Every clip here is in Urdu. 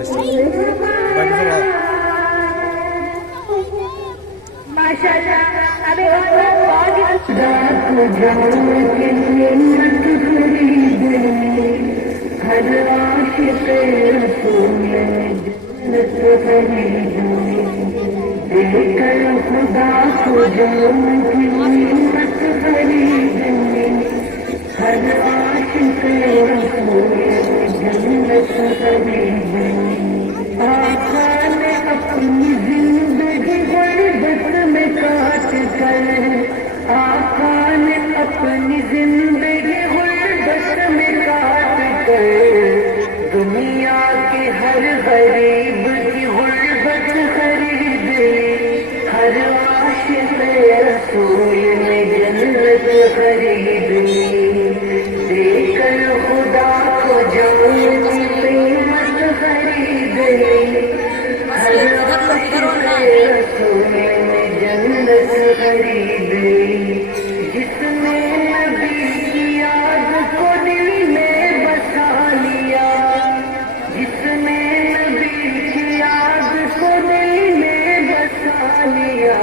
ist. Beim Verrat. اپنی زندگی غربت میں کاٹ کر دنیا کے ہر غریب کی غربت خریدی، ہر عاشق رسول نے جنت خریدی، دے کر خدا کو جان کی قیمت خریدی، ہر عاشق رسول نے جنت خریدی، جس نے نبی کی یاد کو دل میں بسا لیا، جس نے نبی کی یاد کو دل میں بسا لیا،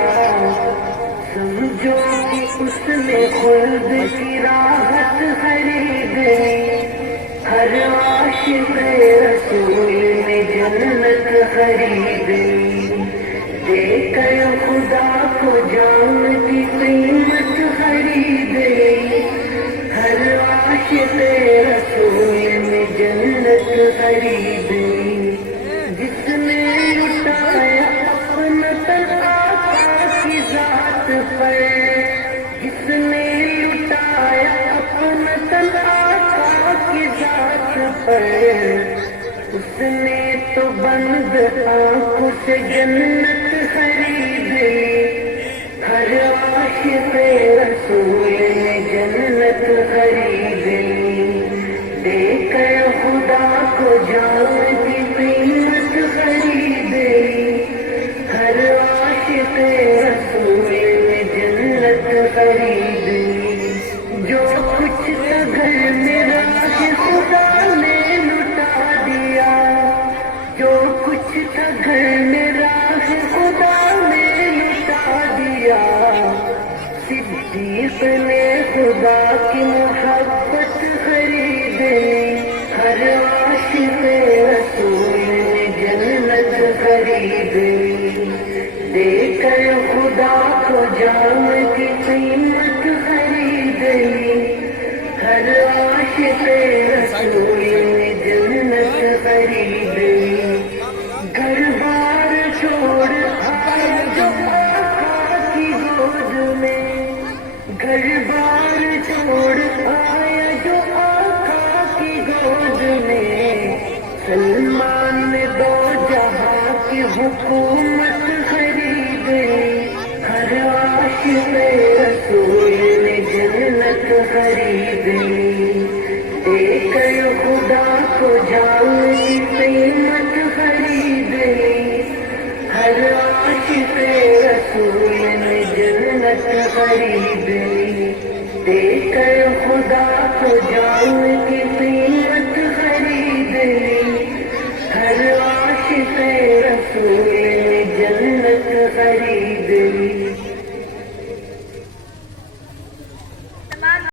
سمجھو کہ اس نے خلد کی راحت خریدی، ہر عاشق رسول نے جنت خریدی، دے کر خدا کو جان کی قیمت خریدی، ہر عاشق رسول نے جنت خریدی، جس نے لٹایا اپنا تن آقا کی ذات پر، جس نے لٹایا اپنا تن آقا کی ذات پر، اس نے تو بند آنکھوں سے جنت خریدی، ہر عاشق رسول نے جنت خریدی، دے کر خدا کو جان کی قیمت خریدی، ہر عاشق رسول نے جنت خریدی، جو کچھ تھا گھر میں راہ خدا نے لٹا دیا، جو کچھ تھا گھر میں راہ خدا نے لٹا دیا، صدیق نے خدا کی محبت خریدی، ہر عاشق رسول نے جنت خریدی، دے کر خدا کو جان کی قیمت خریدی، ہر عاشق رسول نے جنت خریدی، گھر بار چھوڑ آیا جو آقا کی گود میں، گھر بار چھوڑ آیا جو آقا کی گود میں، سلمان نے دو جہاں کی حکومت خریدی، ہر عاشق رسول نے جنت خریدی، دے کر خدا کو جان کی قیمت خریدی، ہر عاشق رسول نے جنت خریدی، دے کر خدا کو جان کی